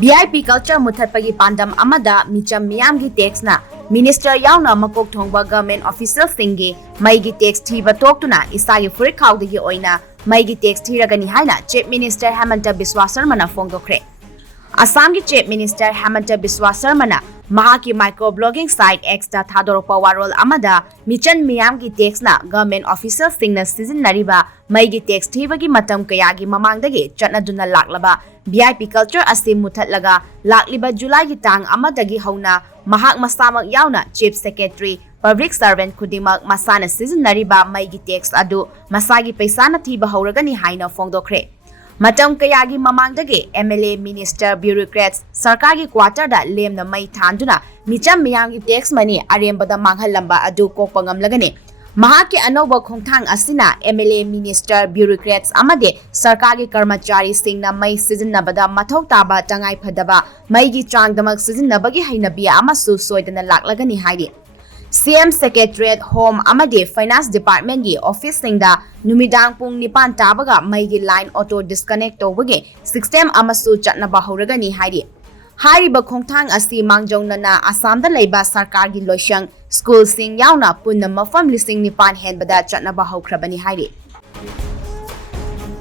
VIP culture muthatpagi pandam amada micham miyamgi tax na Minister yauna makok thongba government officials singi Meigi tax thiba toktuna Esagi Phuritkhaodagi Oina Meigi tax Thiragani haina Chief Minister Himanta Biswa Sharma na phongdokre. Assam ki Chief Minister Himanta Biswa Sharma na mahaki microblogging site X ta thadorokpa warol amada michan miyamgi tax na government officials singna sijinnariba Meigi tax thibagi matam kayagi mamangdagi chatnaduna laklaba VIP culture asi muthatlaga lakliba July ki tang amadagi hauna mahak masamak yauna Chief Secretary Public Servant Kudimak masana sijinnariba Meigi tax adu masagi paisana thiba hauragani haina phongdokre. Matam kayagi mamangdagi MLA Minister Bureaucrats Sarkari quarter da lem na mai thanduna micham miyamgi tax money arembada manghalamba adu kokpangam lagani. Mahaki anoba khongthang asina MLA Minister Bureaucrats amade Sarkari karmachari singna mai sijinnabada mathau taba tangai phadaba Meigi changdamak sijinnabagi hainabiya amasu soidana laklagani haidi. CM Secretariat Home amade Finance Department gi office singda numidang pung nipan tabaga Meigi line auto disconnect tobage system amasu chatnaba hauragani haidi. Hariba khongthang asi mangjongna Assam da leiba sarkar gi loisang school sing yauna punna mafam lising nipan henbada chatnaba haukrabani haidi.